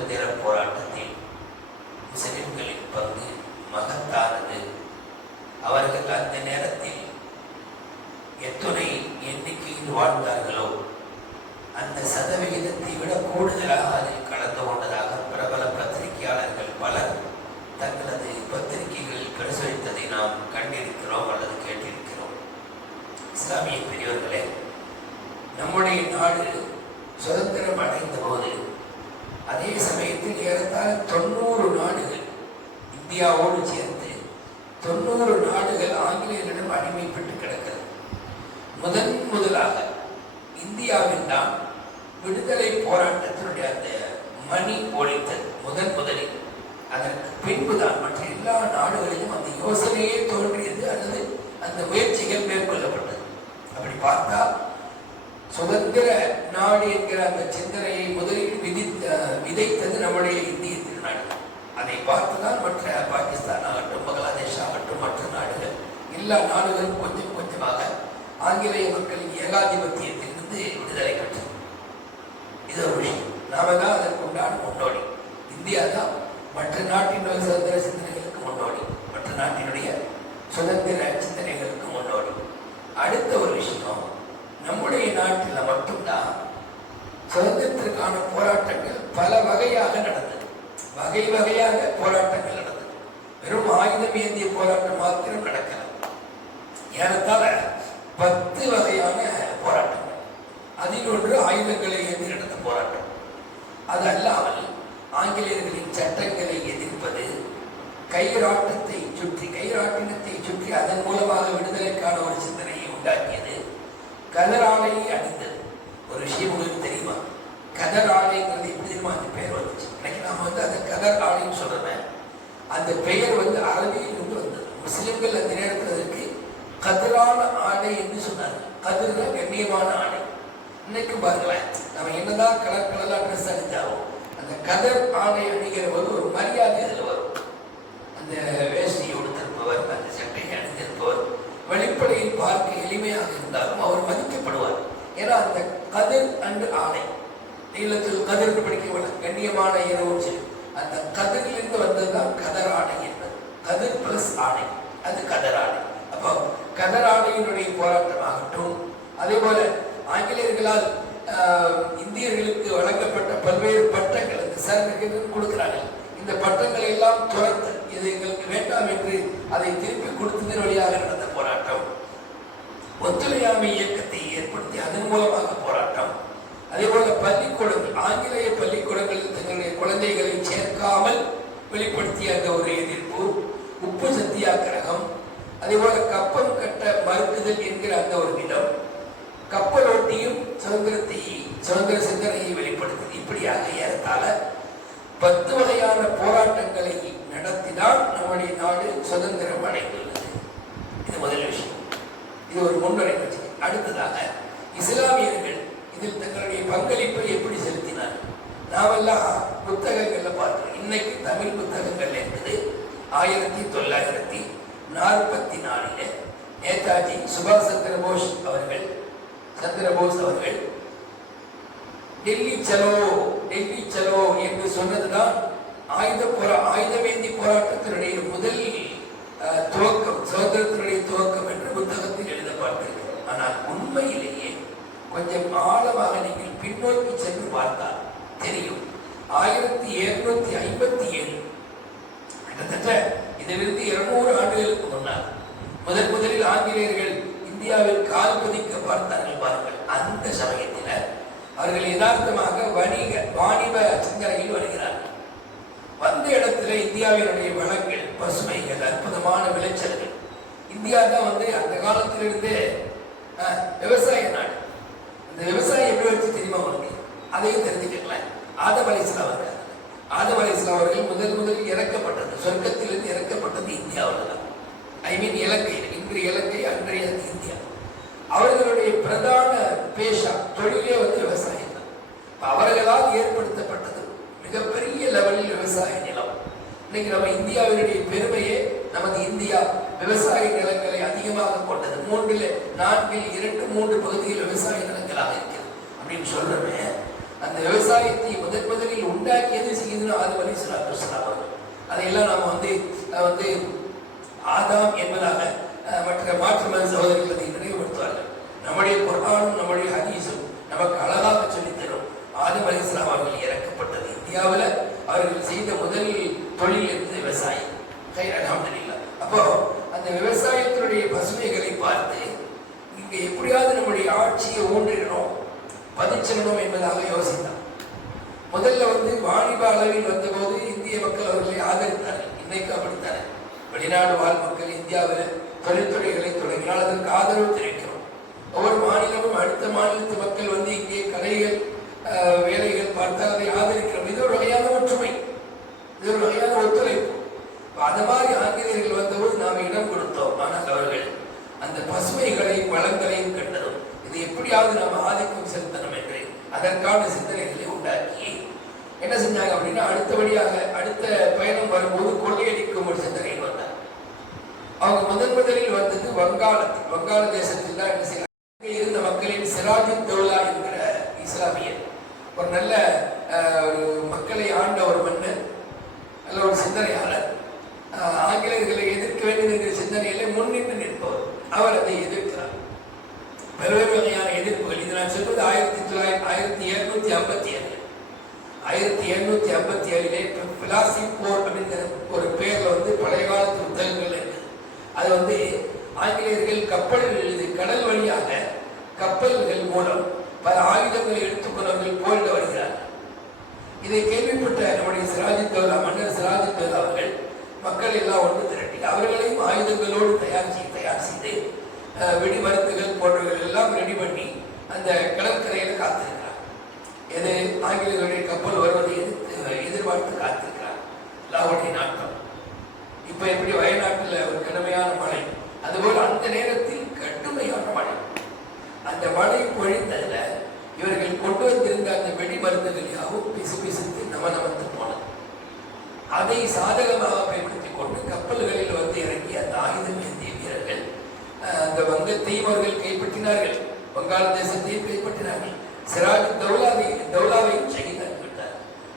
சுதந்திர போராட்டத்தில் முஸ்லிம்களின் பங்கு மகத்தானது. அவர்கள் அந்த நேரத்தில் எத்துணை எண்ணிக்கையில் வாழ்ந்தார்களோ அந்த சதவிகிதத்தை விட கூடுதலாக அதில் கலந்து கொண்டதாக பிரபல பத்திரிகையாளர்கள் பலர் தங்களது பத்திரிகைகளில் பிரசுரித்ததை நாம் கண்டிருக்கிறோம் அல்லது கேட்டிருக்கிறோம். இஸ்லாமிய பெரியவர்களே, நம்முடைய நாடு சுதந்திரம் அடைந்த போது அதே சமயத்தில் ஏறத்தாழ 90 நாடுகள், இந்தியாவோடு சேர்ந்து 90 நாடுகள் ஆங்கிலேயரிடம் அடிமைப்பட்டு கிடக்கிறது. முதலாக இந்தியாவில் தான் விடுதலை போராட்டத்தினுடைய அந்த மணி ஒழித்தது முதலில். அதற்கு பின்புதான் மற்ற எல்லா நாடுகளிலும் அந்த யோசனையே தோன்றியது அல்லது அந்த முயற்சிகள் மேற்கொள்ளப்பட்டது. அப்படி பார்த்தா சுதந்திர நாடு என்கிற அந்த சிந்தனையை முதலில் விதைத்தது நம்முடைய இந்திய திருநாடு. அதை பார்த்துதான் மற்ற பாகிஸ்தான் ஆகட்டும், பங்களாதேஷ் ஆகட்டும், மற்ற நாடுகள், எல்லா நாடுகளும் கொஞ்சம் கொஞ்சமாக ஆங்கிலேய மக்களின் ஏகாதிபத்தியத்திலிருந்து விடுதலை பெற்றது. இது ஒரு விஷயம். நாம தான் அதற்கு உண்டான முன்னோடி. இந்தியா தான் மற்ற நாட்டினுடைய சுதந்திர சிந்தனைகளுக்கு முன்னோடி, மற்ற நாட்டினுடைய சுதந்திர சிந்தனைகளுக்கு முன்னோடி. அடுத்த ஒரு விஷயம், நம்முடைய நாட்டில் மட்டும்தான் சுதந்திரத்திற்கான போராட்டங்கள் பல வகையாக நடந்தது. வகை வகையாக போராட்டங்கள் நடந்தது. வெறும் ஆயுதம் ஏந்திய போராட்டம் மாத்திரம் நடக்கல. ஏறத்தாழ 10 வகையான போராட்டங்கள். அதில் ஒன்று ஆயுதங்களை ஏந்தி நடந்த போராட்டம். அது அல்லாமல் ஆங்கிலேயர்களின் சட்டங்களை எதிர்ப்பது, கைராட்டினத்தை சுற்றி அதன் மூலமாக விடுதலைக்கான ஒரு சிந்தனையை உண்டாக்கியது, கதர் ஆலையை அணிந்தது. ஒரு விஷயம் உங்களுக்கு தெரியுமா? கதர் ஆலைங்கிறது எப்படி தெரியுமா அந்த பெயர் வந்துச்சு? இன்னைக்கு நாம அந்த கதர் ஆலைன்னு சொல்றேன். அந்த பெயர் அரபியிலிருந்து வந்தது. முஸ்லிம்கள் அந்த நேரத்தில் அதற்கு கதிரான ஆடை என்று சொன்னார்கள். கதிர் தான் கண்ணியமான ஆடை. இன்னைக்கு பாருங்களேன், நம்ம என்னதான் கலர் ட்ரெஸ் அணிந்தாலும் அந்த கதர் ஆடை அணிகிற போது ஒரு மரியாதை அதில் வரும். அந்த வேஷ்டியை உடுத்திருப்பவர், அந்த சட்டையை அணிந்திருப்பவர் வெளிப்படையில் பார்க்க எளிமையாக இருந்தாலும் அவர் மதிக்கப்படுவார். ஏன்னா அந்த கதிர் அன்று ஆடை, நீளத்தில் கதிர்னு படிக்க கண்ணியமான இரவு, அந்த கதிரிலிருந்து வந்ததுதான் கதர் ஆடை என்பது. கதிர் பிளஸ் ஆடை, அது கதர் ஆடை. அப்போ கதர் ஆடையினுடைய போராட்டமாகட்டும், அதே போல ஆங்கிலேயர்களால் இந்தியர்களுக்கு வழங்கப்பட்ட பல்வேறு பட்டங்கள், அந்த சர்டிபிகேட் கொடுக்கிறாங்க. இந்த பட்டங்களை எல்லாம் துரத்த, இது எங்களுக்கு வேண்டாம் என்று அதை திருப்பி கொடுத்ததன் வழியாக நடந்த போராட்டம், ஒத்துழையாமை இயக்கத்தை ஏற்படுத்தி அதன் மூலமாக போராட்டம். அதே போல பள்ளிக்கூடங்கள், ஆங்கிலேய பள்ளிக்கூடங்களில் தங்களுடைய குழந்தைகளை சேர்க்காமல் வெளிப்படுத்திய அந்த ஒரு எதிர்ப்பு, உப்பு சத்தியாகிரகம், அதே போல கப்பம் கட்ட மறுக்குதல் என்கிற அந்த ஒரு விதம், கப்பலோட்டியும் சுதந்திர சிந்தனையை வெளிப்படுத்தி, இப்படியாக ஏறத்தாழ 10 வகையான போராட்டங்களை நடத்தினால் நம்முடைய நாடு சுதந்திரம் அடைந்துள்ளது. இது முதல் விஷயம். இது ஒரு முன்னுரை வச்சு. அடுத்ததாக இஸ்லாமியர்கள் இதில் தங்களுடைய பங்களிப்பை எப்படி செலுத்தினார்? நாமெல்லாம் புத்தகங்கள்ல பார்க்கிறோம். இன்னைக்கு தமிழ் புத்தகங்கள் என்பது 1944 நேதாஜி சுபாஷ் சந்திர போஸ் அவர்கள் டெல்லி சலோ என்று சொன்னதுதான் ஆயுதமேந்தி போராட்டத்தினுடைய முதல் துவக்கம், சுதந்திரத்தினுடைய துவக்கம் என்று புத்தகத்தில் எழுத பார்த்திருக்கிறோம். ஆனால் உண்மையிலேயே கொஞ்சம் ஆழமாக நீங்கள் பின்னோக்கி சென்று பார்த்தால் தெரியும். 1757 கிட்டத்தட்ட இதிலிருந்து 200 ஆண்டுகளுக்கு முன்னால் முதலில் ஆங்கிலேயர்கள் இந்தியாவில் கால் பதிக்க பார்த்தார்கள். பாருங்கள், அந்த சமயத்தில் அவர்கள் யதார்த்தமாக வாணிப சிந்தனையில் வருகிறார்கள். வந்த இடத்துல இந்தியாவினுடைய வளங்கள், பசுமைகள், அற்புதமான விளைச்சல்கள். இந்தியா தான் அந்த காலத்திலிருந்து விவசாய நாடு. இந்த விவசாயம் எப்படி வச்சு தெரியுமா உங்களுக்கு? அதையும் தெரிஞ்சுக்கலாம். ஆதம் அலைஹிஸ்ஸலாம் அவர்கள் முதலில் இறக்கப்பட்டது, சொர்க்கத்திலிருந்து இறக்கப்பட்டது இந்தியாவில் தான். இலங்கையில், இன்று இலங்கை, அன்றைய இந்தியா. அவர்களுடைய பிரதான பேஷா, தொழிலே விவசாயம் தான். அவர்களால் ஏற்படுத்தப்பட்டது மிகப்பெரிய லெவலில் விவசாய நிலம். இன்னைக்கு நம்ம இந்தியாவினுடைய பெருமையே நமது இந்தியா விவசாய நிலங்களை அதிகமாக கொண்டது. 3 4 2 3 பகுதியில் விவசாய நிலங்களாக இருக்கிறது அப்படின்னு சொல்றேன். அந்த விவசாயத்தை முதலில் உண்டாக்கியது சையதுனா ஆதம் அலைஹிஸ்ஸலாத்து வஸ்ஸலாம் அவர்கள். அதையெல்லாம் நாம் வந்து ஆதாம் என்பதாக மற்ற மாற்று மத சகோதரர்கள் அதை நினைவுபடுத்துவார்கள். நம்முடைய குர்ஆனும் நம்முடைய ஹதீஸும் நமக்கு அழகாக சொல்லித்தரும். ஆதம் அலைஹிஸ்ஸலாம் அவர்கள் இறக்கப்பட்டது இந்தியாவில் அவர்கள் செய்த முதல் தொழில் என்பது விவசாயம். அல்ஹம்துலில்லாஹ். அப்போ அந்த விவசாயத்தினுடைய பசுமைகளை பார்த்து இங்க எப்படியாவது நம்முடைய ஆட்சியை ஊன்றிடணும், பதிச்சிடணும் என்பதாக யோசித்தார். முதல்ல வாணிப அளவில் வந்தபோது இந்திய மக்கள் அவர்களை ஆதரித்தார்கள். இன்னைக்கு அப்படித்தானே வெளிநாடு வாழ் மக்கள் இந்தியாவில் தொழில்துறைகளை தொடங்கினால் அதற்கு ஆதரவு தெரிவிக்கிறோம். ஒவ்வொரு மாநிலமும் அடுத்த மாநிலத்து மக்கள் இங்கே கடைகள் வேலைகள் பார்த்தால் அதை ஆதரிக்கிறோம். இது ஒரு வகையான ஒற்றுமை, இது ஒரு வகையான ஒத்துழைப்பு. அது மாதிரி ஆங்கிலேயர்கள் வந்தபோது நாம் இடம் கொடுத்தோம். ஆனால் அவர்கள் அந்த பசுமைகளையும் வளங்களையும் கண்டதும் இது எப்படியாவது நாம் ஆதிக்கம் செலுத்தணும் என்று அதற்கான சிந்தனைகளை உண்டாக்கி என்ன செஞ்சாங்க அப்படின்னா, அடுத்தபடியாக அடுத்த பயணம் வரும்போது கொள்ளையடிக்கும் ஒரு சிந்தனையில் வந்தாங்க. அவங்க முதலில் வந்தது வங்காள தேசத்தில் தான். என்ன செய்யறாங்க, இருந்த மக்களின் சிராஜுத் தௌலா என்கிற இஸ்லாமியர் ஒரு நல்ல ஒரு மக்களை ஆண்ட ஒரு மன்னர், நல்ல ஒரு சிந்தனையாளர், ஆங்கிலேயர்களை எதிர்க்க வேண்டும் என்கிற சிந்தனையில முன்னின்று நிற்பவர். அவர் அதை எதிர்க்கிறார். பல்வேறு வகையான எதிர்ப்புகள். இது நான் சொல்வது 1757 1757 பிளாசி போர் அப்படிங்கிற ஒரு பேர்ல பழைய காலத்து புத்தகங்கள் இருக்குது. அது ஆங்கிலேயர்கள் கடல் வழியாக கப்பல்கள் மூலம் பல ஆயுதங்களை எடுத்துக்கொண்டவர்கள் போரிட வருகிறார்கள். இதை கேள்விப்பட்ட நம்முடைய சிராஜுத் தௌலா, மன்னர் சிராஜுத் தௌலா அவர்கள் மக்கள் எல்லாம் ஒன்று திரட்டி அவர்களையும் ஆயுதங்களோடு தயார் செய்து வெடி மருந்துகள் போன்றவர்கள் எல்லாம் ரெடி பண்ணி அந்த கடற்கரையில காத்திருக்கிறார். எது ஆங்கிலேயர்களுடைய கப்பல் வருவதை எதிர்பார்த்து காத்திருக்கிறார். லாவோடைய நாட்டம். இப்ப எப்படி வயநாட்டில் ஒரு கடுமையான மழை, அதுபோல் அந்த நேரத்தில் கடுமையான மழை. அந்த மழை பொழிந்ததுல இவர்கள் கொண்டு வந்திருந்த அந்த வெடி மருந்துகள் யாவும் பிசுபிசுத்து நமத்து போனது. அதை சாதகமாக பயன்படுத்திக் கொண்டு கப்பல்களில் இறங்கி அந்த ஆயுதம் ஏந்திய வீரர்கள் அந்த வங்கத்தையும் அவர்கள் கைப்பற்றினார்கள், வங்காள தேசத்தையும் கைப்பற்றினார்கள். சிராஜ் தௌலாவையும் ஷஹீதாக்கிவிட்டார்.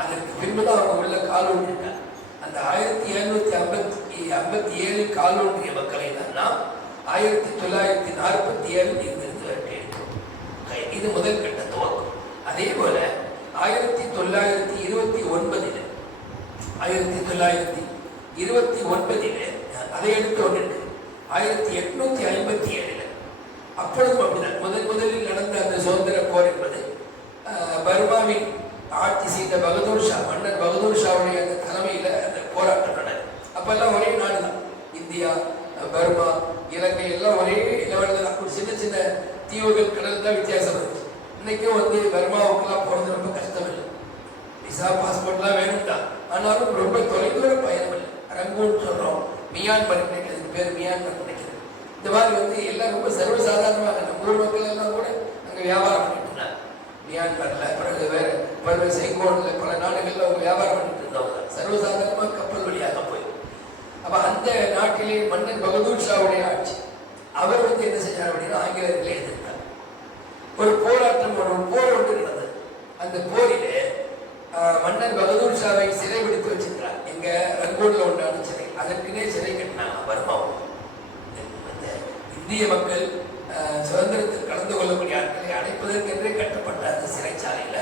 அதற்கு பின்புதான் அவங்க உள்ள காலூன்றிட்டார். அந்த 1757 காலூன்றிய மக்களை தான் நாம் 1947 இங்கிருந்து வரவேற்கிறோம். இது முதல் கட்ட துவக்கம். அதே போல 1929 அதை எடுத்து ஒன்று இருக்கு. 1857 அப்பொழுதும் அப்படிதான் முதலில் நடந்த அந்த சுதந்திர போர் என்பது பர்மாவில் ஆட்சி செய்த மன்னர் பகதூர் ஷாவுடைய அந்த தலைமையில அந்த போராட்டம் நடந்தது. அப்பெல்லாம் ஒரே நாடு தான். இந்தியா, பர்மா, இலங்கை எல்லாம் ஒரே லெவலில் தான். ஒரு சின்ன சின்ன தீவுகள் கடல் தான் வித்தியாசம் இருந்துச்சு. இன்னைக்கும் பர்மாவுக்குலாம் போறது ரொம்ப கஷ்டம் இல்லை. விசா பாஸ்போர்ட்லாம் வேணும் தான். ஆனாலும் ரொம்ப தொலைதூர பயணம் இல்லை. ரங்கூன் சொல்றோம், மியான்மர் நினைக்கிறது, பேர் மியான்மர் நினைக்கிறது. இந்த மாதிரி எல்லாம் ரொம்ப சர்வசாதாரணமாக நம்ம ஊர் மக்கள் எல்லாம் கூட அங்கே வியாபாரம் பண்ணிட்டு இருந்தாங்க. மியான்மர்ல பிறகு வேற பல சைகோன்ல பல நாடுகள்ல அவங்க வியாபாரம் பண்ணிட்டு இருந்தவங்க சர்வசாதாரணமாக கப்பல் வழியாக போய். அப்ப அந்த நாட்டிலே மன்னர் பகதூர் ஷாவுடைய ஆட்சி. அவர் என்ன செஞ்சார் அப்படின்னா, ஆங்கிலேயர்களை எதிர்த்தார். ஒரு போராட்டம், ஒரு போர் ஒன்று நடந்தது. அந்த போரிலே மன்னர் பகதூர் ஷாவை சிறை பிடித்து வச்சிருக்கிறார். எங்க ரங்கூன்ல உண்டான சிறை. அதற்குனே சிறை கட்டினாங்க பர்மாவும். இந்திய மக்கள் சுதந்திரத்தில் கலந்து கொள்ளக்கூடிய ஆட்களை அடைப்பதற்கென்றே கட்டப்பட்ட அந்த சிறைச்சாலையில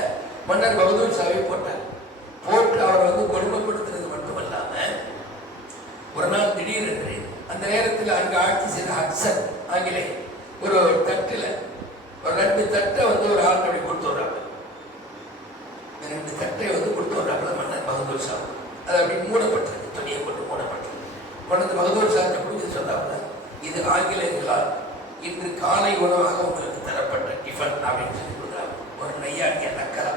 மன்னர் பகதூர் ஷாவை போட்டார். போட்டு அவர் கொடுமைப்படுத்துறது மட்டுமல்லாம, ஒரு நாள் திடீரென்று அந்த நேரத்தில் அங்கு ஆட்சி செய்த ஹட்சன் ஆங்கிலேய ஒரு தட்டுல ஒரு 2 தட்டை ஒரு ஆள் அப்படி கொடுத்து வர்றாங்க. 2 தட்டை கொடுத்து வர்றாங்க மன்னர் பகதூர் ஷா. அது அப்படி மூடப்பட்டது, துணியை கொண்டு மூடப்பட்டது. கொண்டு பகதூர் ஷாத்தை பிடிச்சி சொன்னாங்க, இது ஆங்கிலேயர்களால் இன்று காலை உணவாக உங்களுக்கு தரப்பட்ட டிஃபன் அப்படின்னு சொல்லி கொடுக்குறாங்க. ஒரு நையாண்டிய நக்கரா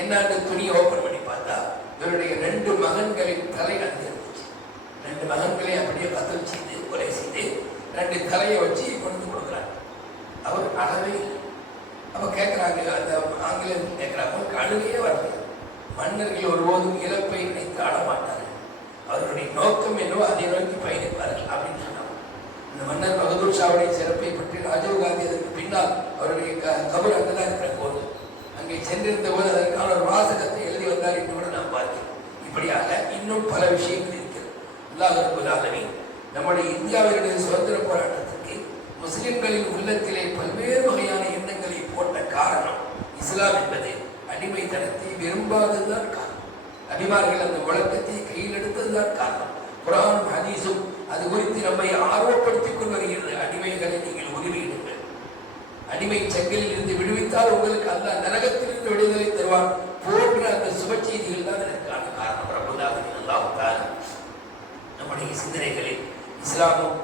என்னான்னு துணியை ஓப்பன் பண்ணி பார்த்தா இவருடைய 2 மகன்களின் தலை அங்கே இருந்துச்சு. 2 மகன்களை அப்படியே கத்தல் செய்து கொலை செய்து 2 தலையை வச்சு கொண்டு கொடுக்குறாங்க. அவர் அழவே இல்லை. அப்ப கேட்கிறாங்க, அந்த ஆங்கிலேயர்கள் கேட்கிறாங்க, அழுகையே வரல. மன்னர்கள் ஒருபோதும் இழப்பை நினைத்து அழமாட்டார்கள், அவர்களுடைய நோக்கம் என்னவோ அதை நோக்கி பயணிப்பார்கள் அப்படின்னு சொன்னாங்க. இந்த மன்னர் பகதூர் ஷாவுடைய சிறப்பை பற்றி ராஜீவ் காந்தி அதற்கு பின்னால் அவருடைய கபர் அங்கதான் இருக்கிற போது அங்கே அங்கே சென்றிருந்த போது அதற்கான ஒரு வாசகத்தை எழுதி வந்தார் என்று கூட நாம் பார்க்கிறோம். இப்படியாக இன்னும் பல விஷயங்கள் இருக்கிறது. அல்லாஹ் ரப்பல் ஆலமீன் நம்முடைய இந்தியாவினுடைய சுதந்திர போராட்டத்திற்கு முஸ்லிம்களின் உள்ளத்திலே பல்வேறு வகையான எண்ணங்களை போட்ட காரணம் இஸ்லாம் என்பது அடிமைத்தனத்தை விரும்பாததுதான் காரணம். நபிமார்கள் அந்த வழக்கத்தை கையில் எடுத்ததுதான் காரணம். குர்ஆனும் ஹதீஸும் அது குறித்து நம்மை ஆர்வப்படுத்திக் கொண்டு வருகிறது. அடிமைகளை நீங்கள் உரிமையிடுங்கள், அடிமை சங்கிலில் இருந்து விடுவித்தால் உங்களுக்கு அல்லாஹ் நரகத்திலிருந்து விடுதலை தருவான் போன்ற அந்த சுப செய்திகள் தான் இதற்கான காரணம். ரப்பல் ஆலமீன் அல்லாஹ் தஆலா நம்முடைய சிந்தனைகளில் இஸ்லாமும்